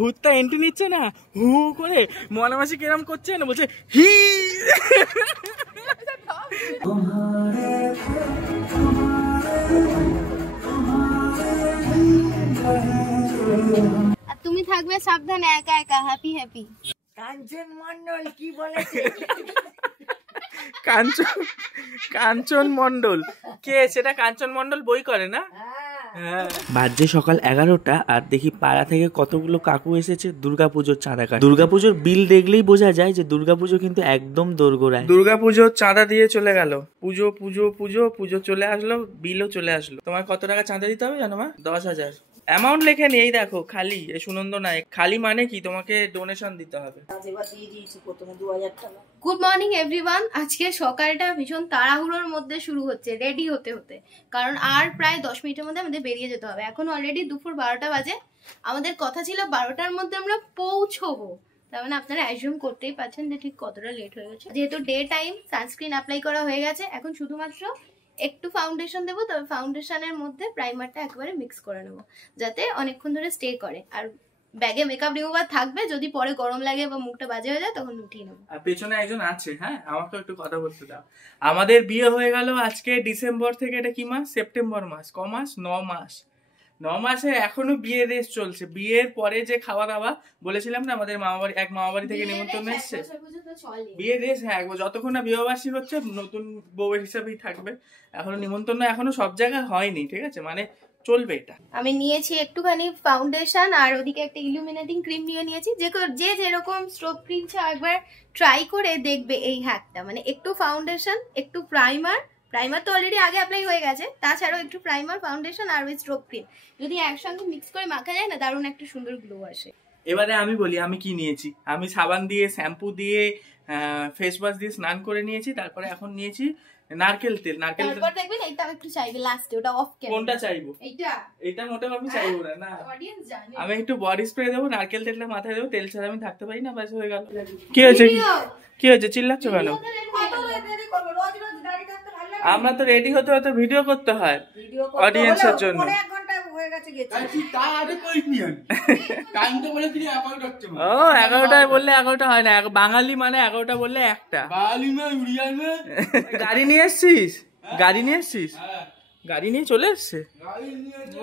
ভূতটা entry নিচ্ছে না, হু করে মনে মাসি কিরম করছে না, বলছে হি। আর তুমি থাকবে সাবধানে, একা একা, হ্যাপি হ্যাপি। কাঞ্চন মন্ডল কি বলেছে? কাঞ্চন মন্ডল কে? সেটা কাঞ্চন মন্ডল বই করে না? বাজে সকাল 11টা আর দেখি পাড়া থেকে কতগুলো কাকু এসেছে দুর্গাপুজোর চাঁদা কাটতে। দুর্গাপুজোর বিল দেখলেই বোঝা যায় যে দুর্গাপুজো কিন্তু একদম দোরগোড়ায়। দুর্গাপুজোর চাঁদা দিয়ে চলে গেল, পুজো পুজো পুজো পুজো চলে আসলো, বিলও চলে আসলো। তোমার কত টাকা চাঁদা দিতে হবে জানো মা? 10,000। অ্যামাউন্ট লেখে নেই, এই দেখো খালি। এই সুনন্দ নায়ক খালি মানে কি, তোমাকে ডোনেশন দিতে হবে। Good morning everyone. আজকে সকালটা ভীষণ তাড়াহুড়োর মধ্যে শুরু হচ্ছে রেডি হতে হতে, কারণ আর প্রায় 10 মিনিটের মধ্যে আমাদের বেরিয়ে যেতে হবে। এখন অলরেডি দুপুর 12টা বাজে। আমাদের কথা ছিল 12টার মধ্যে আমরা পৌঁছবো, তার মানে আপনারা অ্যাজিউম করতেই পারছেন যে ঠিক কতটা লেট হয়ে গেছে। যেহেতু ডে টাইম, সানস্ক্রিন অ্যাপ্লাই করা হয়ে গেছে, এখন শুধুমাত্র একটু ফাউন্ডেশন দেবো, তবে ফাউন্ডেশনের মধ্যে প্রাইমারটা একেবারে মিক্স করে নেবো যাতে অনেকক্ষণ ধরে স্টে করে। আর ব্যাগে মেকআপ রিমুভার থাকবে, যদি পরে গরম লাগে বা মুখটা বাজে হয়ে যায় তখন উঠিয়ে নেবো। আর পেছনে একজন আছে, হ্যাঁ আমাকে একটু কথা বলতে দাও। আমাদের বিয়ে হয়ে গেল আজকে ডিসেম্বর থেকে, এটা কি মাস? সেপ্টেম্বর মাস। ক মাস? 9 মাস। 9 মাসে এখনো বিয়ের রেস চলছে। বিয়ের পরে যে খাওয়া দাওয়া বলেছিলাম না, আমাদের মামাবাড়ি, এক মামাবাড়ি থেকে নিমন্ত্রণ এসছে। বিয়ের রেস, হ্যাঁ, যতক্ষণ না বিবাহবার্ষিকী হচ্ছে নতুন বউ হিসাবেই থাকবে। এখনো নিমন্ত্রণ এখনো সব জায়গায় হয়নি, ঠিক আছে, মানে চলবে এটা। আমি নিয়েছি একটুখানি ফাউন্ডেশন আর ওদিকে একটা ইলুমিনেটিং ক্রিম নিয়ে নিয়েছি। যে যেরকম স্ট্রোক ক্রিম চাও একবার ট্রাই করে দেখবে এই হ্যাকটা, মানে একটু ফাউন্ডেশন, একটু প্রাইমার তো অলরেডি আগে অ্যাপ্লাই হয়ে গেছে, তাছাড়াও একটু প্রাইমার, ফাউন্ডেশন আর ওই স্ট্রোক ক্রিম যদি একসঙ্গে মিক্স করে মাখা যায় না, দারুণ একটা সুন্দর গ্লো আসে। এবারে আমি বলি আমি কি নিয়েছি। আমি সাবান দিয়ে, শ্যাম্পু দিয়ে, ফেস ওয়াশ দিয়ে স্নান করে নিয়েছি। তারপরে এখন নিয়েছি নারকেল তেল। নারকেল তেল তারপর দেখবেন এইটা একটু চাইবে লাস্টে, ওটা অফ ক্যামেরা। কোনটা চাইবো? এইটা মোটেও আমি চাইবো না। না, অডিয়েন্স জানে। আমি একটু বডি স্প্রে দেবো, নারকেল তেলটা মাথায় দেবো, তেল ছাড়া আমি থাকতে পারি না, বাস হয়ে গেল। কি হয়েছে? কি হয়েছে? চিল্লাচ্ছ কেন? আমরা তো রেডি হতে হতে ভিডিও করতে হয় অডিয়েন্সের জন্য। ও 11টায় বললে 11টা হয় না, বাঙালি মানে 11টা বললে একটা। গাড়ি নিয়ে এসছিস? গাড়ি নিয়ে এসছিস? গাড়ি নিয়ে চলে এসছে?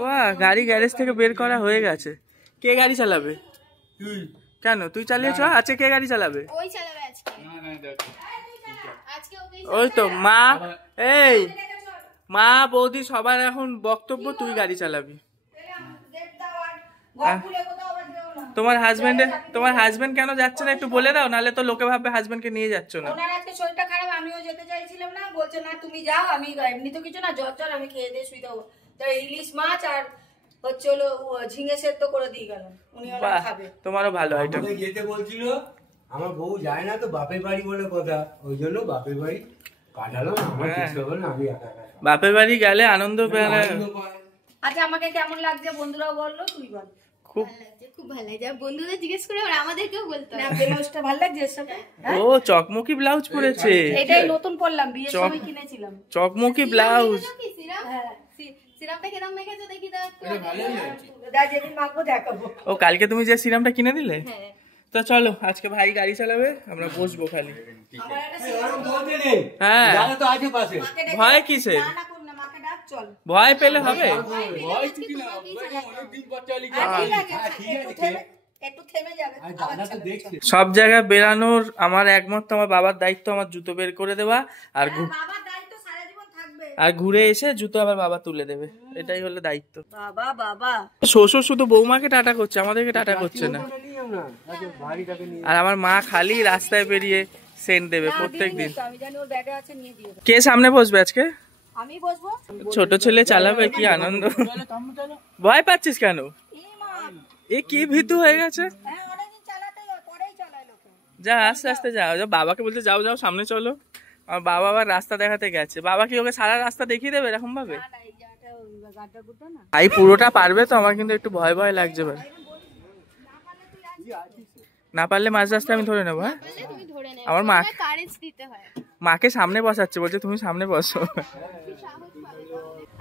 বাহ, গাড়ি গ্যারেজ থেকে বের করা হয়ে গেছে। কে গাড়ি চালাবে? কেন তুই চালিয়েছ? আজকে কে গাড়ি চালাবে? ওই চালাবে আজকে। ওই তো মা, এই মা বৌদি সবার এখন বক্তব্য তুই গাড়ি চালাবি। তোমার হাজবেন্ড কেন যাচ্ছে না একটু বলে দাও, নালে তো লোকে ভাববে হাজবেন্ডকে নিয়ে যাচ্ছ না। ওনার আজকে শরীরটা খারাপ, আমিও যেতে চাইছিলাম না, বলছে না তুমি যাও, আমি এমনি তো কিছু না, জ্বর আমি খেয়ে দিয়ে শুয়ে দেবো। তাই ইলিশ মাছ আর হচ্ছে হলো ঝিঙে সেদ্ধ করে দিয়ে গেলাম, উনি খাবে। তোমারও ভালো আইটেম। যেতে বলছিল, আমার বউ যায় না তো বাপের বাড়ি বলে কথা, ওই জন্য বাপের বাড়ি পাঠালাম। আমার কিছু হবে না, আমি একা একা। বাপের বাড়ি গেলে আনন্দ পেয়ে। আচ্ছা আমাকে কেমন লাগছে বন্ধুরাও বললো, তুই বল। খুব ভালো লাগছে। বন্ধুদের জিজ্ঞেস করে আর আমাদেরকেও বলতে হবে। ব্লাউজটা ভালো লাগছে এর সাথে। ও চকমকি ব্লাউজ পরেছে, এটাই নতুন পরলাম, বিয়ের সময় কিনেছিলাম চকমকি ব্লাউজ। সিরামটা কিরম মেখেছো দেখি দাও। এটা ভালোই লাগছে। যেদিন মাখবো দেখাবো। ও কালকে তুমি যে সিরামটা কিনে দিলে? তো চলো আজকে ভাই গাড়ি চালাবে, আমরা বসবো খালি। হ্যাঁ, ভয় কিসে? ভয় পেলে হবে? সব জায়গায় বেরানোর আমার একমত, আমার বাবার দায়িত্ব আমার জুতো বের করে দেওয়া, আর ঘুরে এসে জুতো আবার বাবা তুলে দেবে, এটাই হলো দায়িত্ব। বাবা শ্বশুর শুধু বৌমাকে টাটা করছে, আমাদেরকে টাটা করছে না। আর আমার মা খালি রাস্তায় বেরিয়ে সেন্ট দেবে প্রত্যেকদিন। কে সামনে বসবে আজকে? আমি বসবো। ছোট ছেলে চালাবে, কি আনন্দ। ভয় পাচ্ছিস কেন? এ কি ভীতু হয়ে গেছে। যা আস্তে আস্তে যাও, বাবাকে বলতে যাও যাও সামনে চলো। আমার বাবা আবার রাস্তা দেখাতে গেছে। বাবা কি ওকে সারা রাস্তা দেখিয়ে দেবে এরকম ভাবে? ভাই পুরোটা পারবে তো? আমার কিন্তু একটু ভয় ভয় লাগছে ভাই। না পারলে মাঝ রাস্তায় আমি ধরে নেবো। হ্যাঁ, আমার মাকে সামনে বসাচ্ছে, বলছে তুমি সামনে বসো।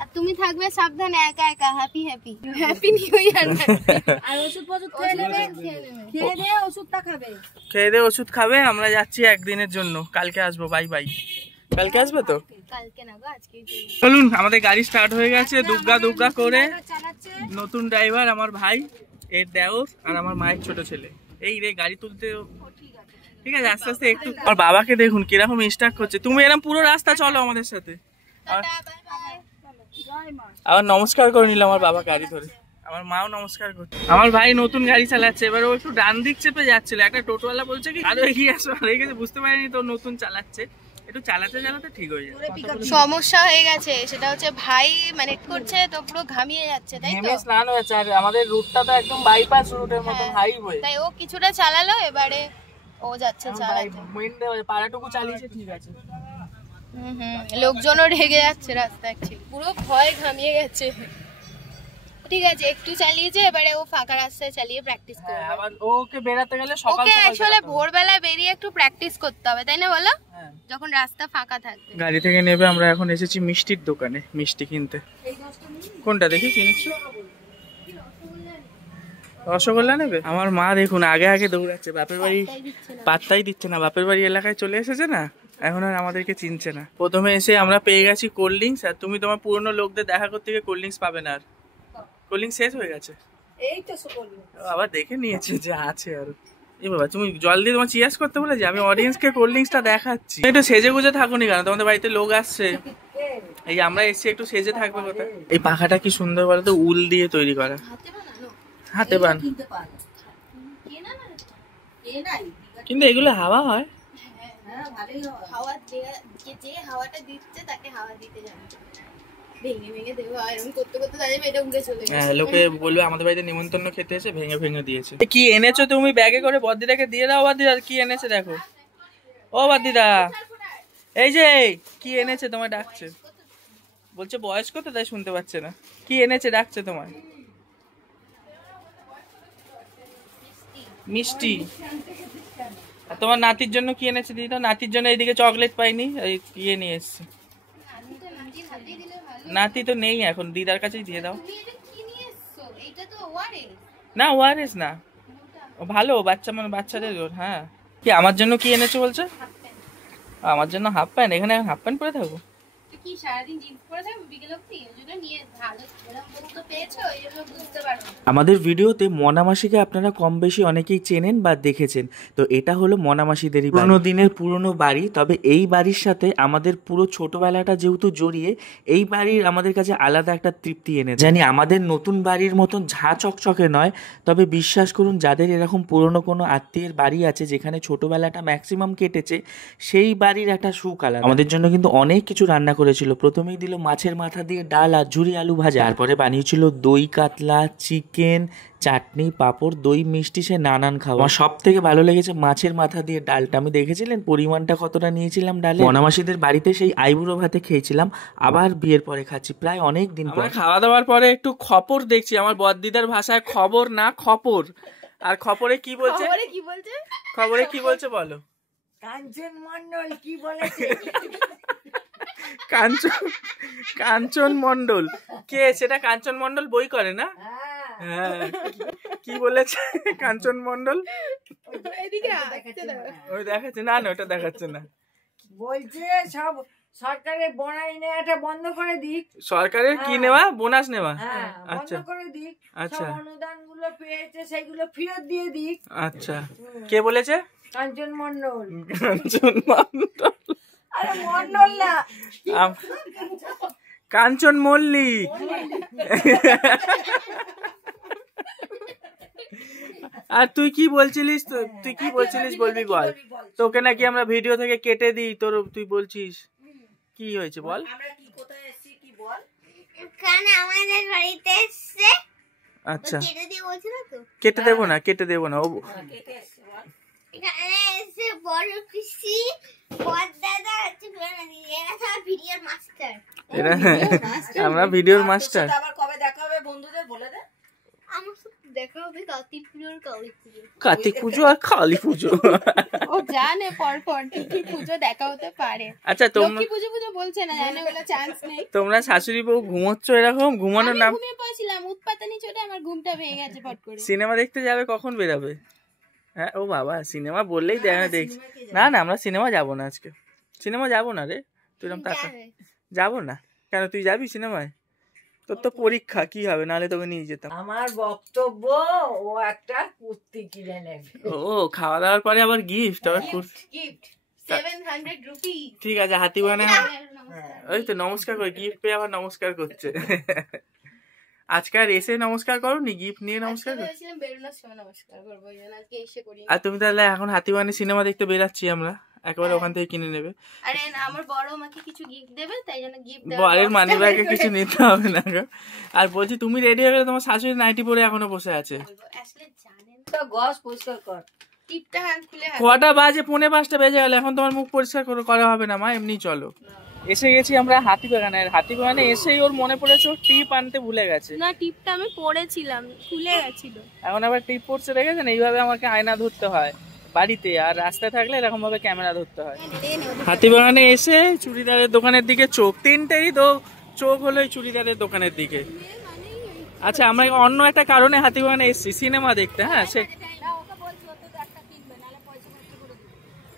আর তুমি থাকবে সাবধানে একা একা। Happy happy happy new year. আর ওষুধ খেয়ে নেবে, খেয়ে দিয়ে ওষুধটা খাবে। খেয়ে দিয়ে ওষুধ খাবে। আমরা যাচ্ছি একদিনের জন্য, কালকে আসবো। Bye bye. কালকে আসবে তো? কালকে না গো, আজকেই চলুন, আমাদের গাড়ি স্টার্ট হয়ে গেছে দুগ্গা দুগ্গা করে। নতুন ড্রাইভার আমার ভাই, এর দেওর আর আমার মায়ের ছোট ছেলে। এই রে গাড়ি তুলতে ঠিক আছে, আস্তে আস্তে একটু। আমার বাবাকে দেখুন কিরকম স্টার্ট করছে। তুমি এরকম পুরো রাস্তা চলো আমাদের সাথে। আবার নমস্কার করে নিলাম আমার বাবা গাড়ি ধরে, আমার মাও নমস্কার করছে। আমার ভাই নতুন গাড়ি চালাচ্ছে, এবার ও একটু ডান দিক চেপে যাচ্ছিল। একটা টোটোওয়ালা বলছে কি আরো এগিয়ে আসো, আর এই বুঝতে পারিনি তো নতুন চালাচ্ছে, একটু চালাতে চালাতে ঠিক হয়ে যাবে। সমস্যা হয়ে গেছে, সেটা হচ্ছে ভাই মানে করছে তো পুরো ঘামিয়ে যাচ্ছে, তাই তো? স্নান হয়েছে, আর আমাদের রুটটা তো একদম বাইপাস রুটের মতো হাইওয়ে, তাই ও কিছুটা চালালো, এবারে ও যাচ্ছে চালাতে। পাড়াটুকু চালিয়েছে ঠিক আছে। লোকজনও রেগে যাচ্ছে রাস্তায়, পুরো ভয় ঘামিয়ে গেছে। ঠিক আছে, একটু চালিয়েছে, এবারে ও ফাঁকা রাস্তায় চালিয়ে প্র্যাকটিস করবে। আবার ওকে বেরাতে গেলে সকাল ওকে আসলে ভোরবেলায় বেরিয়ে একটু প্র্যাকটিস করতে হবে, তাই না বলো? যখন রাস্তা ফাঁকা থাকবে। গাড়ি থেকে নেবে, আমরা এখন এসেছি মিষ্টির দোকানে মিষ্টি কিনতে। কোনটা দেখি কিনেছি? রসগোল্লা নেবে? আমার মা দেখুন আগে আগে দৌড়াচ্ছে, বাপের বাড়ি পাত্তাই দিচ্ছে না। বাপের বাড়ি এলাকায় চলে এসেছে না, এখন আর আমাদেরকে চিনছে না। প্রথমে এসে আমরা পেয়ে গেছি কোল্ড ড্রিঙ্কস, আর তুমি তোমার পুরনো লোকদের দেখা করতে গিয়ে কোল্ড ড্রিঙ্কস পাবে না, আর কোল্ড ড্রিঙ্কস শেষ হয়ে গেছে। এই তো আবার দেখে নিয়েছে যে আছে আর। এই বাবা, তুমি জল দিয়ে তোমার চিয়ার্স করতে বলেছি, আমি অডিয়েন্সকে কোল্ড ড্রিঙ্কসটা দেখাচ্ছি। একটু সেজে গুজে থাকুনি কেন? তোমাদের বাড়িতে লোক আসছে, এই আমরা এসছি, একটু সেজে থাকবে কোথায়? এই পাখাটা কি সুন্দর বলো তো, উল দিয়ে তৈরি করা, হাতে বান। কিন্তু এগুলো হাওয়া হয়, যে হাওয়াটা দিচ্ছে তাকে হাওয়া দিতে যাবে, ভেঙে ভেঙে দেবো, এরকম করতে করতে তাদের এটা উড়ে চলে গেছে। হ্যাঁ, লোকে বলবে আমাদের বাড়িতে নিমন্ত্রণ খেতে এসে ভেঙে ভেঙে দিয়েছে। কি এনেছো তুমি ব্যাগে করে? বদ্দিদাকে দিয়ে দাও। বদ্দিদা কি এনেছে দেখো। ও বদ্দিদা, এই যে কি এনেছে, তোমায় ডাকছে, বলছে বয়স কত তাই শুনতে পাচ্ছে না। কি এনেছে ডাকছে তোমায়? মিষ্টি। আর তোমার নাতির জন্য কি এনেছে দিদা? নাতির জন্য এইদিকে চকলেট পাইনি, ইয়ে নিয়ে এসছে। নাতি তো নেই এখন, দিদার কাছেই দিয়ে দাও। না ওআরএস না, ভালো বাচ্চা মানে বাচ্চাদের। হ্যাঁ, কি আমার জন্য কি এনেছো বলছো? আমার জন্য হাফ প্যান্ট। এখানে হাফ প্যান্ট পরে থাকবো? কি সারাদিন জিন্স পরে থাকবো বিকেল অবধি? ওইজন্য নিয়ে ভালো তো পেয়েছো, ওইজন্য বুঝতে পারছো। আমাদের ভিডিওতে মনামাসিকে আপনারা কম বেশি অনেকেই চেনেন বা দেখেছেন। তো এটা হলো মনামাসিদেরই পুরোনো দিনের পুরনো বাড়ি। তবে এই বাড়ির সাথে আমাদের পুরো ছোটবেলাটা যেহেতু জড়িয়ে, এই বাড়ির আমাদের কাছে আলাদা একটা তৃপ্তি এনে জানি। আমাদের নতুন বাড়ির মতন ঝাঁ চকচকে নয়, তবে বিশ্বাস করুন যাদের এরকম পুরনো কোনো আত্মীয়ের বাড়ি আছে যেখানে ছোটবেলাটা ম্যাক্সিমাম কেটেছে, সেই বাড়ির একটা সুখ আলাদা। আমাদের জন্য কিন্তু অনেক কিছু রান্না করেছিল। প্রথমেই দিল মাছের মাথা দিয়ে ডাল আর ঝুরি আলু ভাজা, তারপরে বানিয়েছিল দই কাতলা, চিকেন, চাটনি, পাঁপড়, দই, মিষ্টি, সে নানান খাওয়া। আমার সব থেকে ভালো লেগেছে মাছের মাথা দিয়ে ডালটা। আমি দেখেছিলেন পরিমাণটা কতটা নিয়েছিলাম ডালে। মনামাসিদের বাড়িতে সেই আইবুড়ো ভাতে খেয়েছিলাম, আবার বিয়ের পরে খাচ্ছি, প্রায় অনেক দিন পর। খাওয়া দাওয়ার পরে একটু খবর দেখছি, আমার বদ্দিদার ভাষায় খবর না খপর। আর খবরে কি বলছে? খবরে কি বলছে বলো? কাঞ্চন মন্ডল কি বলেছে? কাঞ্চন মন্ডল কে? সেটা কাঞ্চন মন্ডল বই করে না? হ্যাঁ, কি বলেছে কাঞ্চন মন্ডল? ওই দেখাচ্ছে না, না ওটা দেখাচ্ছে না। বলছে সব সরকারের বোনাস নেওয়াটা বন্ধ করে দিক। সরকারের কি নেওয়া? বোনাস নেওয়া? আচ্ছা, বন্ধ করে দিক। আচ্ছা, অনুদান গুলো পেয়েছে সেগুলো ফেরত দিয়ে দিক। আচ্ছা, কে বলেছে? কাঞ্চন মন্ডল। কাঞ্চন মন্ডল? আরে মন্ডল না, কাঞ্চন মল্লিক। আর তুই কি বলছিলিস? তুই কি বলছিলিস বলবি বল। তোকে নাকি আমরা ভিডিও থেকে কেটে দিই, তোর তুই বলছিস কি হয়েছে বল। আমরা কি কোথায় এসেছি কি বল? কারণ আমাদের বাড়িতে এসেছে। আচ্ছা, কেটে দিয়ে বলছিস না তো? কেটে দেবো না, কেটে দেবো না। ও কেটে এসেছে বল। এখানে এসে বড় পিসি দাদা আছে, ভিডিওর মাস্টার। আমরা ভিডিওর মাস্টার। আবার কবে দেখা হবে বন্ধুদের বলে দে। আমার সাথে দেখা হবে কার্তিক পুজো আর কালী পুজো। কার্তিক পুজো আর কালী পুজো। ও জানে পরপর কি পুজো দেখা হতে পারে। আচ্ছা লক্ষ্মী পুজো পুজো বলছে না, জানে বলে চান্স নেই। তোমরা শাশুড়ি বউ ঘুমোচ্ছ এরকম, ঘুমানোর নাম। ঘুমিয়ে পড়ছিলাম উৎপাতানি চোটে, আমার ঘুমটা ভেঙে গেছে পট করে। সিনেমা দেখতে যাবে, কখন বেরাবে? হ্যাঁ ও বাবা, সিনেমা বললেই দেখছি। না না আমরা সিনেমা যাবো না আজকে, সিনেমা যাবো না রে। তুই এরকম টাকা যাবো না কেন? তুই যাবি সিনেমায়? তোর তো পরীক্ষা, কি হবে, নাহলে তোকে নিয়ে যেতাম। আমার বক্তব্য, ও একটা কুর্তি কিনে নেবে। ও খাওয়া দাওয়ার পরে আবার গিফট, আবার গিফট 700 রুপি। ঠিক আছে, হাতিবাগানে ওই তো নমস্কার করে গিফট পেয়ে আবার নমস্কার করছে। আজকে আর এসে নমস্কার করোনি, গিফট নিয়ে নমস্কার করেছিলাম, বেরোনোর সময় নমস্কার করবো, আজকে এসে করি। আর তুমি তাহলে এখন হাতিবাগানে সিনেমা দেখতে বেরাচ্ছি আমরা, একেবারে ওখান থেকে কিনে নেবে। আরে আমার বড় আমাকে কিছু গিফট দেবে, তাই জন্য গিফট বরের মানি ব্যাগে কিছু নিতে হবে না গো। আর বলছি তুমি রেডি হয়ে গেলে, তোমার শাশুড়ি নাইটি পরে এখনো বসে আছে। আসলে জানেন তো গস পরিষ্কার কর, টিপটা হাত খুলে কটা বাজে? 4:45 বেজে গেল, এখন তোমার মুখ পরিষ্কার করা হবে না মা, এমনি চলো। এসে গেছি আমরা হাতিবাগানে, আর হাতিবাগানে এসেই ওর মনে পড়েছে ওর টিপ আনতে ভুলে গেছে। না, টিপটা আমি পড়েছিলাম, খুলে গেছিল। এখন আবার টিপ পড়ছে, দেখেছেন? এইভাবে আমাকে আয়না ধরতে হয় বাড়িতে, আর রাস্তায় থাকলে এরকম ভাবে ক্যামেরা ধরতে হয়। হাতিবাগানে এসে চুড়িদারের দোকানের দিকে চোখ, তিনটেরই তো চোখ হলো এই চুড়িদারের দোকানের দিকে। আচ্ছা আমরা অন্য একটা কারণে হাতিবাগানে এসেছি, সিনেমা দেখতে। হ্যাঁ সে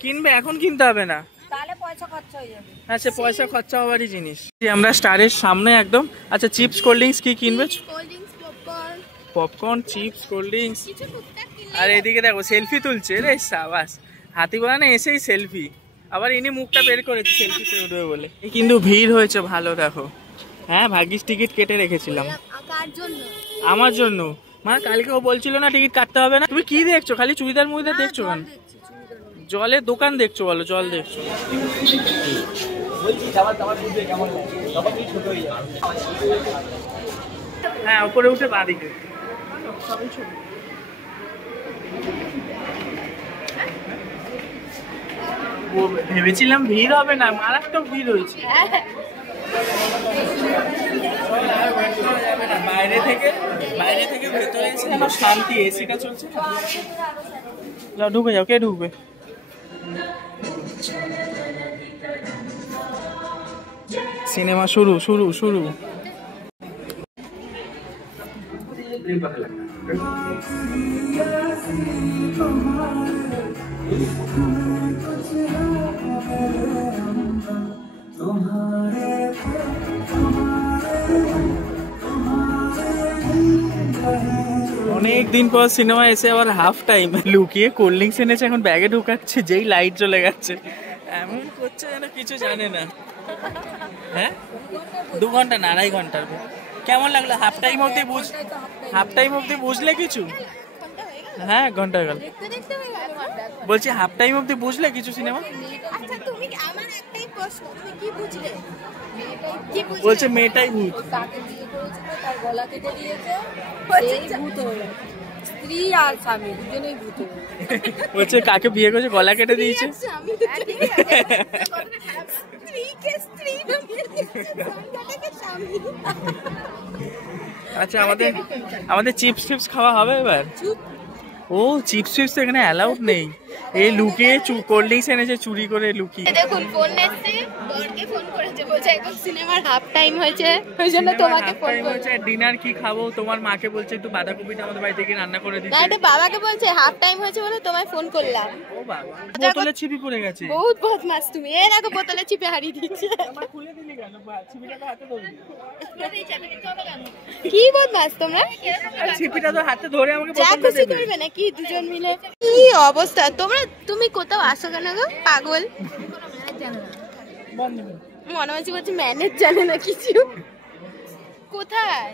কিনবে, এখন কিনতে হবে না, তাহলে পয়সা খরচ হয়ে যাবে। আচ্ছা পয়সা খরচা হওয়ারই জিনিস। আমরা স্টারের সামনে একদম। আচ্ছা চিপস কোল্ড ড্রিঙ্কস কি কিনবে? Popcorn, chips, cold drinks. আর এদিকে দেখো সেলফি তুলছে রে, সাবাস। হাতিবাগানে এসেই সেলফি, আবার ইনি মুখটা বের করেছে সেলফিতে উঠবে বলে। কিন্তু ভিড় হয়েছে ভালো, দেখো। হ্যাঁ ভাগ্যিস টিকিট কেটে রেখেছিলাম। আমার জন্য? মা কালকে ও বলছিল না টিকিট কাটতে হবে না। তুমি কি দেখছো, খালি চুড়িদার মুড়িদার দেখছো কেন? জলের দোকান দেখছো, বলো জল দেখছো। হ্যাঁ উপরে উঠে বাঁদিকে। ভেবেছিলাম ভিড় হবে না, মারাত্মক ভিড় হয়েছে। বাইরে থেকে ভেতরে এসে যেন শান্তি, এসিটা চলছে। যাও ঢুকে যাও, কে ঢুকবে? সিনেমা শুরু। অনেক দিন পর সিনেমা এসে আবার হাফ টাইম লুকিয়ে কোল্ড ড্রিঙ্কস এনেছে, এখন ব্যাগে ঢুকাচ্ছে, যেই লাইট চলে গেছে এমন করছে যেন কিছু জানে না। হ্যাঁ 2 ঘন্টা না 2.5 ঘন্টার। কেমন লাগলো? হাফ টাইম অব্দি বুঝলে কিছু? হ্যাঁ ঘন্টা গেল। বলছি হাফ টাইম অব্দি বুঝলে কিছু সিনেমা? আচ্ছা তুমি, আমার একটাই প্রশ্ন, তুমি কি বুঝলে? বলছে মেয়েটাই ভূত। তাকে বিয়ে করেছিল, তার গলা কেটে দিয়েছে, সেই ভূত হয়ে গেছে। স্ত্রী আর স্বামী দুজনেই ভূত হয়ে গেছে। বলছে কাকে বিয়ে করেছে গলা কেটে দিয়েছে। আচ্ছা আমাদের চিপস খাওয়া হবে এবার। ও চিপস এখানে অ্যালাউড নেই। এই লুকিয়ে কোল্ড ড্রিঙ্কস এনেছে চুরি করে লুকিয়ে। দেখুন ফোন এসেছে, বরকে ফোন করেছে, বলছে এখন সিনেমার হাফ টাইম হয়েছে, ওই জন্য তোমাকে ফোন করেছে। ডিনার কি খাবো? তোমার মাকে বলছে একটু বাঁধাকপিটা আমাদের বাড়ি থেকে রান্না করে দিতে। না এটা বাবাকে বলছে হাফ টাইম হয়েছে বলে তোমায় ফোন করলাম। ও বাবা, বোতলে ছিপি পড়ে গেছে। বহুত বদমাস তুমি। এই দেখো বোতলে ছিপে হারিয়ে দিয়েছে। আমার খুলে দিলি কেন? ছিপিটা তো হাতে ধরবি। কি বদমাস তোমরা? ছিপিটা তো হাতে ধরে আমাকে যা বোতলটা খুশি দেবে। করবে নাকি দুজন মিলে? কি অবস্থা তোমরা, তুমি কোথাও আসো কেন গো পাগল? মনে হচ্ছে বলছি ম্যানেজ জানে না কিছু। কোথায়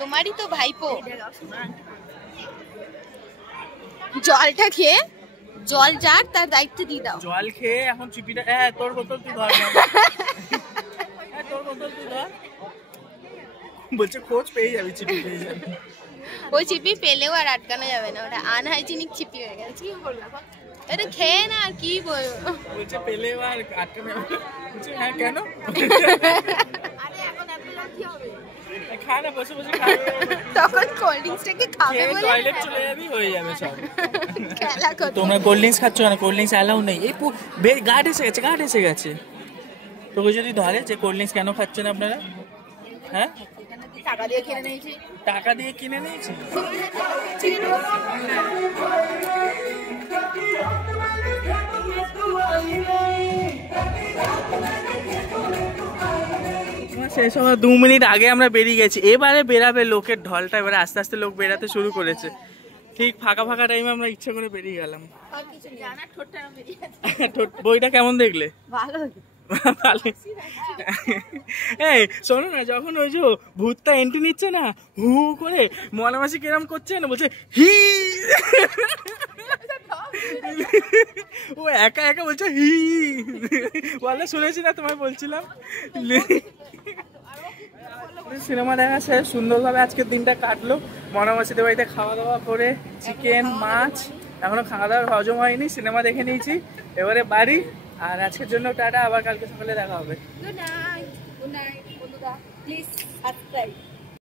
তোমারই তো ভাইপো। জলটা খেয়ে, জল যার তার দায়িত্ব দিয়ে দাও। জল খেয়ে এখন চিপিটা, হ্যাঁ তোর বোতল তুই ধর। তোর বোতল তুই ধর। বলছে খোঁজ পেয়ে যাবি, চিপি পেয়ে যাবি। ওই চিপি পেলেও আর আটকানো যাবে না, ওটা আনহাইজিনিক চিপি হয়ে গেছে। কি বলবো এটা খেয়ে না, আর কি বলবো? বলছে পেলেও আর আটকানো যাবে। বলছে হ্যাঁ কেন? খানা বসে বসে খাবে, তখন কোল্ড ড্রিঙ্কসটাকে খাবে বলে টয়লেট চলে যাবি, হয়ে যাবে সব। খেলা করতে। তোমরা কোল্ড ড্রিঙ্কস খাচ্ছ না, কোল্ড ড্রিঙ্কস অ্যালাউ নেই। এই গার্ড এসে গেছে, গার্ড এসে গেছে। তোকে যদি ধরে যে কোল্ড ড্রিঙ্কস কেন খাচ্ছেন আপনারা, হ্যাঁ টাকা দিয়ে কিনে নিয়েছি। টাকা দিয়ে কিনে নিয়েছি। সেই সময় 2 মিনিট আগে আমরা বেরিয়ে গেছি, এবারে বেরাবে লোকের ঢলটা, এবারে আস্তে আস্তে লোক বেরাতে শুরু করেছে। ঠিক ফাঁকা ফাঁকা টাইমে আমরা ইচ্ছা করে বেরিয়ে গেলাম। বইটা কেমন দেখলে? ভালো। এই শোনো না, যখন ওই যে ভূতটা এন্ট্রি নিচ্ছে না, হু করে মনামাসি কিরম করছে না, বলছে হি, ও একা একা বলছে হি বলে, শুনেছি না তোমায় বলছিলাম। সিনেমা দেখা শেষ, সুন্দরভাবে আজকের দিনটা কাটলো। মনামাসিদের বাড়িতে খাওয়া দাওয়া করে, চিকেন মাছ, এখনো খাওয়া দাওয়ার হজম হয়নি, সিনেমা দেখে নিয়েছি, এবারে বাড়ি। আর আজকের জন্য টাটা, আবার কালকে সকালে দেখা হবে। Good night. গুড নাইট বন্ধুরা, প্লিজ সাবস্ক্রাইব।